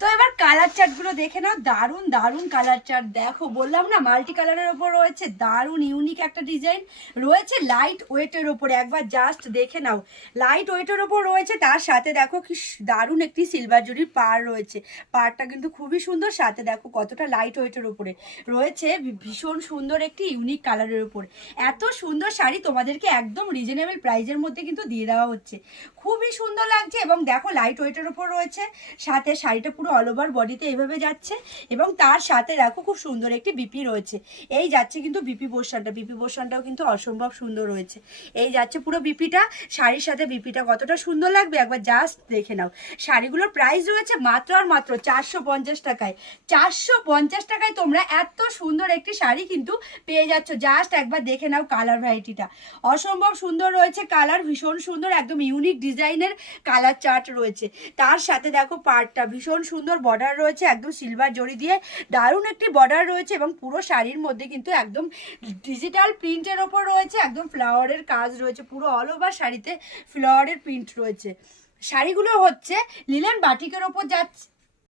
তো এবার কালার চার্টগুলো দেখে নাও, দারুণ দারুণ কালার চার্ট। দেখো বললাম না মাল্টি কালারের ওপর রয়েছে, দারুণ ইউনিক একটা ডিজাইন রয়েছে লাইট ওয়েটের ওপরে। একবার জাস্ট দেখে নাও, লাইট ওয়েটের ওপর রয়েছে, তার সাথে দেখো কি দারুণ একটি সিলভার জরির পাড় রয়েছে। পাড়টা কিন্তু খুবই সুন্দর, সাথে দেখো কতটা লাইট ওয়েটের ওপরে রয়েছে, ভীষণ সুন্দর একটি ইউনিক কালারের ওপর। এত সুন্দর শাড়ি তোমাদেরকে একদম রিজনেবল প্রাইজের মধ্যে কিন্তু দিয়ে দেওয়া হচ্ছে, খুবই সুন্দর লাগছে। এবং দেখো লাইট ওয়েটের ওপর রয়েছে, সাথে শাড়িটা পুরো অল ওভার বডিতে এইভাবে যাচ্ছে, এবং তার সাথে দেখো খুব সুন্দর একটি বিপি রয়েছে। এই যাচ্ছে কিন্তু বিপি পোর্শনটা, বিপি পোর্শনটাও কিন্তু অসম্ভব সুন্দর রয়েছে। এই যাচ্ছে পুরো বিপিটা, শাড়ির সাথে বিপিটা কতটা সুন্দর লাগবে একবার জাস্ট দেখে নাও। শাড়িগুলোর প্রাইস রয়েছে মাত্র আর মাত্র 450 টাকায়। 450 টাকায় তোমরা এত সুন্দর একটি শাড়ি কিন্তু পেয়ে যাচ্ছ। জাস্ট একবার দেখে নাও কালার ভ্যারাইটিটা, অসম্ভব সুন্দর রয়েছে কালার, ভীষণ সুন্দর, একদম ইউনিক ডিজাইনের কালার চার্ট রয়েছে। তার সাথে দেখো পাড়টা ভীষণ সুন্দর, বর্ডার রয়েছে একদম সিলভার জরি দিয়ে, দারুণ একটি বর্ডার রয়েছে, এবং পুরো শাড়ির মধ্যে কিন্তু একদম ডিজিটাল প্রিন্টের ওপর রয়েছে, একদম ফ্লাওয়ারের কাজ রয়েছে, পুরো অল ওভার শাড়িতে ফ্লাওয়ারের প্রিন্ট রয়েছে। শাড়িগুলো হচ্ছে লিলেন বাটিকের ওপর যাচ্ছে,